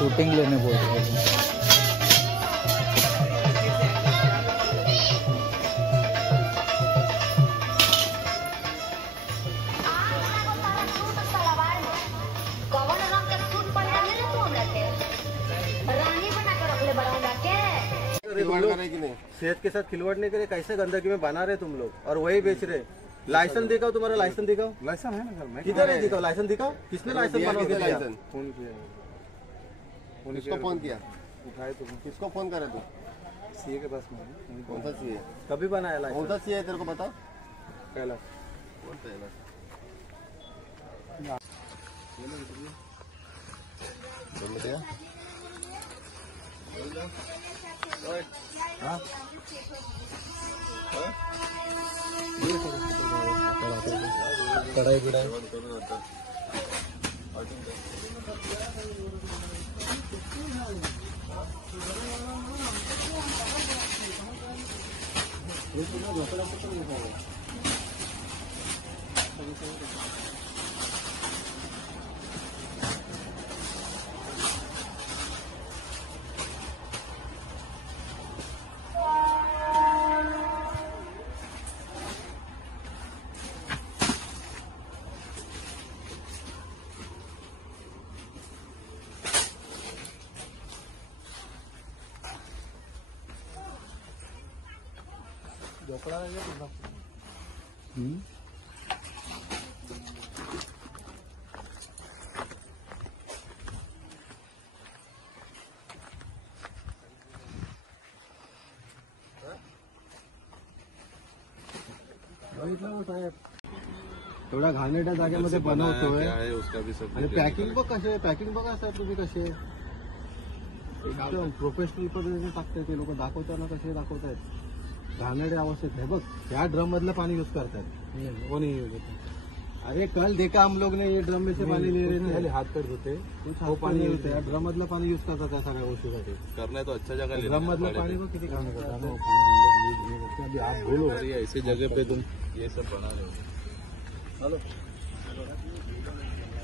Shooting लेने बोल रहे थे। सेहत के साथ खिलवाड़ नहीं करे, कैसे गंदगी में बना रहे तुम लोग और वही बेच रहे। लाइसेंस दिखाओ, तुम्हारा लाइसेंस दिखाओ। लाइसेंस है ना घर में? किधर है? दिखाओ लाइसेंस दिखाओ। किसने लाइसेंस बना के दिया? फोन किया, किसको फोन किया? उठाए तो किसको फोन करे तू? सीए के पास में। कौन सा सीए? कभी बनाया लाइसेंस? कौन सा सीए है तेरे को पता? कैलाश। कौन कैलाश? कढ़ाई बिड़ाई थोडा घाणेरड्या जागेमध्ये बनवतोय आहे उसका भी सब आणि पॅकिंग बघ कसे, पॅकिंग बघा सर तुम्ही कसे एकदम प्रोफेशनल पद्धतीने टाकताय ते लोक, दाखवताना कसे दाखवतायत घाणेरड्या अवस्थेत आहे बघ। ह्या ड्रम मधलं पाणी यूज करतायत कोणी यूज होतं। अरे कल देखा हम लोग ने ये ड्रम में से पानी ले रहे थे, हाथ पर धोते वो पाणी यूज है, ड्रम मधलं पाणी यूज करतात त्या सगळ्या गोष्टीसाठी। करना तो अच्छा जगह ड्रम मधलं पाणी बघ किती घाण करतात। अभी आप बोलो ऐसी जगह पे तुम ये सब बना रहे हो। हॅलो,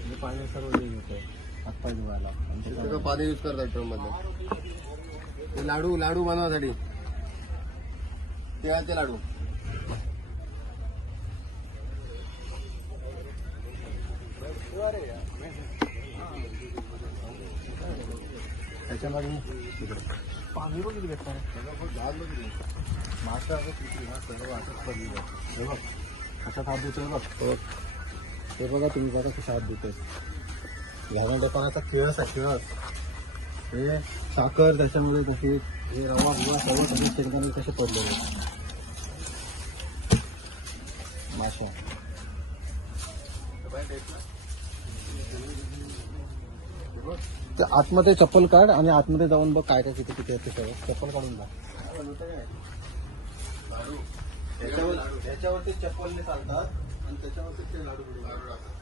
हे पाणी सर्व येते हातपाय धुवायला। किती पाणी यूज करतात ड्रम मध्ये? ते लाडू लाडू बनवण्यासाठी तिळाचे लाडू। त्याच्यामध्ये पाणी बघ किती भेटणार मासा सगळं वाटत पडलेलं हे बघ कशात हात धुतोय बघ। हे बघा तुम्ही बघा कशा हात धुतोय। घाणेरडेपणाचा खेळच आहे, खेळच। हे साखर त्याच्यामध्ये तशी, हे रवा बिवा सर्व तसे शेंगदाणे कसे पडलेले माशा। आतमध्ये चप्पल काढ आणि आतमध्ये जाऊन बघ काय काय किती किती आहे ते सगळं। चप्पल काढून बघ। त्याच्यावरती चप्पलने चालतात आणि त्याच्यावरती ते लाडू टाकतात।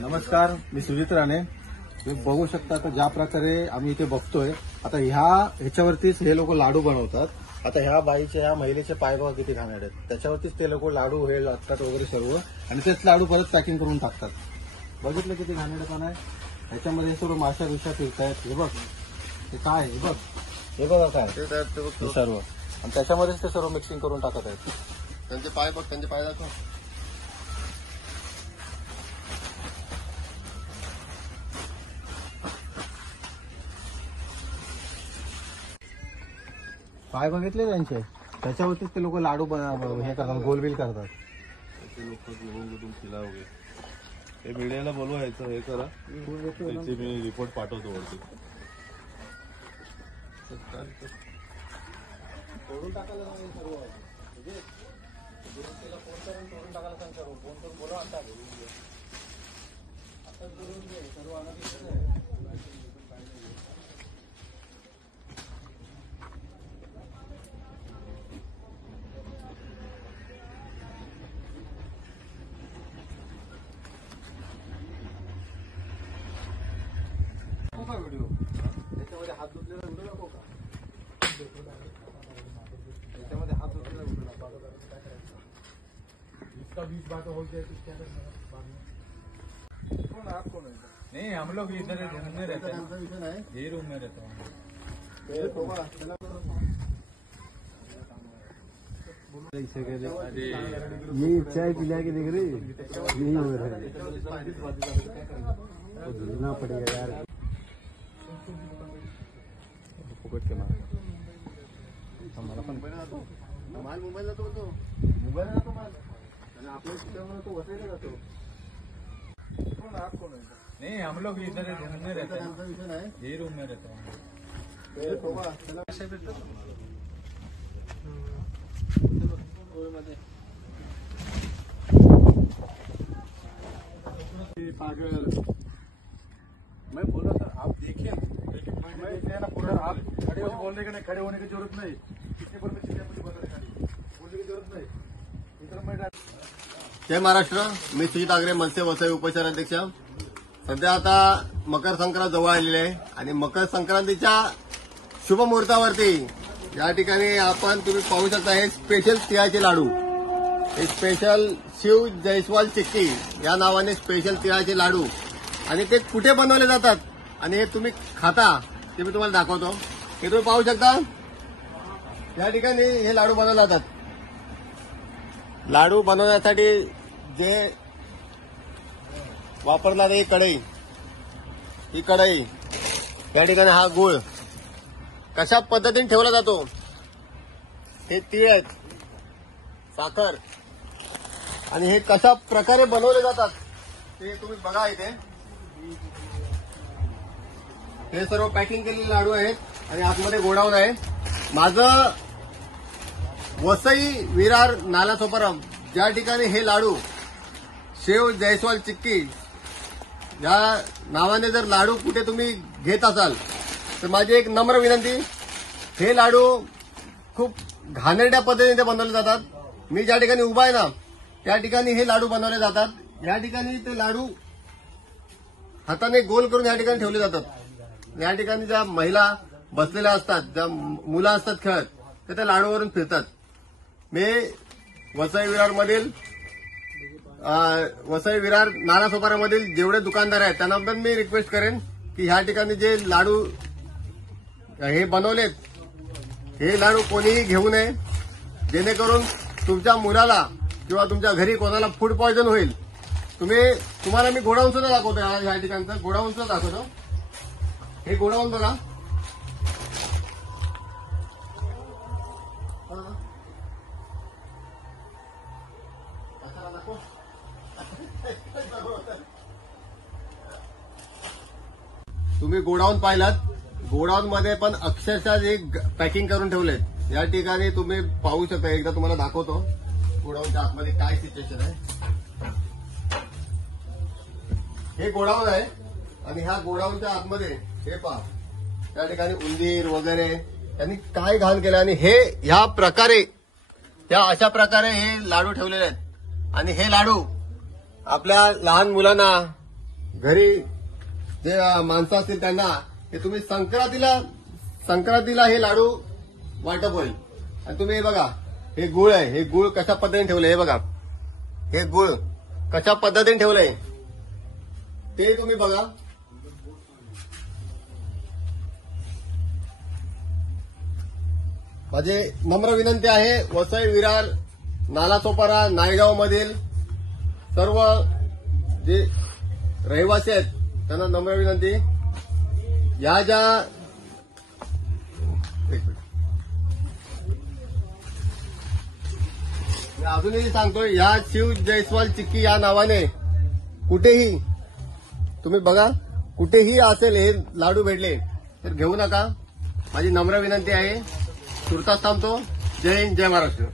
नमस्कार, मी सुजित राणे। तुम्ही बघू शकता तर ज्या प्रकारे आम्ही इथे बघतोय आता ह्याच्यावरतीच हे लोक लाडू बनवतात। आता ह्या बाईचे ह्या महिलेचे पाय बघा किती घाणेरडे आहेत, त्याच्यावरतीच ते लोक लाडू हे लागतात वगैरे सर्व आणि तेच लाडू परत पॅकिंग करून टाकतात। बघितलं किती घाणेरडेपणा आहे। ह्याच्यामध्ये सर्व माशा बिशा फिरतायत। हे बघ हे काय, हे बघ हे बघा काय हे सर्व, आणि त्याच्यामध्येच ते सर्व मिक्सिंग करून टाकत आहेत। त्यांचे पाय बघ, त्यांचे पाय दाखव। पाय बघितले त्यांचे, त्याच्यावरतीच ते लोक लाडू हे करतात, गोलबिल करतात। लोक घेऊन तुम खिलाओगे हे मीडियाला बोलवायचं, हे करा त्याची मी रिपोर्ट पाठवतो वरती। तोडून टाकायला सर्व फोन करून तोडून टाकायला सांग, सर्व फोन करून बोलवा आता सर्व अनधिकृत आहे। व्हिडिओ त्याच्यामध्ये हात धुतलेला व्हिडिओ दाखव का? त्याच्यामध्ये हात धुतलेला व्हिडिओ दाखव, काय करायचं? नहीं हम लोग इधर रूम में रहते हैं, यही रूम में रहता हूँ। ये चाय पिला के देख रहे यही हो रहा है, तो झूलना पड़ेगा यार। फुकट के मार माल मुंबईला जातो माल आणि आपल्या सिस्टमवर तो वसायला जातो। नहीं हम लोग इधर रूम में रहते हैं, यही रूम में रहता हूँ। पागल, मैं बोला था आप देखिए, मैं इतने ना पूरा आप खड़े हो बोलने का नहीं, खड़े होने की जरूरत नहीं, कितने पर मुझे बता रहे बोलने की जरूरत नहीं, इधर मैं जय महाराष्ट्र, मी सुजित आगरे, मनसे वसई उपशहराध्यक्ष। सध्या आता मकर संक्रांत जवळ आलेली आहे आणि मकर संक्रांतीच्या शुभ मुहूर्तावरती या ठिकाणी आपण तुम्ही पाहू शकता हे स्पेशल तिळाचे लाडू, हे स्पेशल शिव जयस्वाल चिक्की या नावाने स्पेशल तिळाचे लाडू, आणि ते कुठे बनवले जातात आणि हे तुम्ही खाता ते मी तुम्हाला दाखवतो। हे तुम्ही पाहू शकता या ठिकाणी हे लाडू बनवले जातात। लाडू बनवण्यासाठी जे वापरला ही कढई, ही कढई, या ठिकाणी हा गूळ कशा पद्धतीने ठेवला जातो, हे तीळ आहेत, साखर, आणि हे कशा प्रकारे बनवले जातात ते तुम्ही बघा। इथे हे सर्व पॅकिंग केलेले लाडू आहेत आणि आतमध्ये गोडाऊन आहे। माझं वसई विरार नालासोपारा ज्या ठिकाणी हे लाडू शिव जयस्वाल चिक्की या नावाने जर लाडू कुठे तुम्ही घेत असाल तर माझी एक नम्र विनंती, हे लाडू खूप घाणेरड्या पद्धतीने ते बनवले जातात। मी ज्या ठिकाणी उभा आहे ना त्या ठिकाणी हे लाडू बनवले जातात। या ठिकाणी ते लाडू हाताने गोल करून या ठिकाणी ठेवले जातात। या ठिकाणी ज्या महिला बसलेल्या असतात, ज्या मुलं असतात खेळत, ते त्या लाडूवरून फिरतात। मी वसई विरार नालासोपारामधील जेवढे दुकानदार आहेत त्यांना पण मी रिक्वेस्ट करेन की ह्या ठिकाणी जे लाडू हे बनवलेत हे लाडू कोणीही घेऊ नये, जेणेकरून तुमच्या मुलाला किंवा तुमच्या घरी कोणाला फूड पॉयझन होईल। तुम्हाला मी गोडाऊन सुद्धा दाखवतो, ह्या ठिकाणचं गोडाऊन सुद्धा दाखवतो। हे गोडाऊन बघा, तुम्ही गोडाऊन पाहिलात, गोडाऊन मध्ये पण अक्षरशः जे पॅकिंग करून ठेवलेत या ठिकाणी तुम्ही पाहू शकता। एकदा तुम्हाला दाखवतो गोडाऊनच्या आतमध्ये काय सिच्युएशन आहे। हे गोडाऊन आहे आणि ह्या गोडाऊनच्या आतमध्ये हे पहा, त्या ठिकाणी उंदीर वगैरे त्यांनी काय घाण केलं, आणि हे ह्या प्रकारे अशा प्रकारे हे लाडू ठेवलेले आहेत। आणि हे लाडू आपल्या लहान मुलांना, घरी जे माणसं असतील त्यांना हे तुम्ही संक्रांतीला हे लाडू वाटप होईल। आणि तुम्ही हे बघा, हे गुळ आहे, हे गुळ कशा पद्धतीने ठेवलंय, हे बघा हे गुळ कशा पद्धतीने ठेवलंय ते तुम्ही बघा। माझे नम्र विनंती आहे, वसई विरार नालासोपारा नायगाव मधील सर्व जे रहिवासी आहेत त्यांना नम्र विनंती, या ज्या मी अजूनही सांगतोय, या शिव जयस्वाल चिक्की या नावाने कुठेही तुम्ही बघा, कुठेही असेल हे लाडू भेटले तर घेऊ नका, माझी नम्र विनंती आहे। तुर्तास थांबतो। जय हिंद, जय महाराष्ट्र।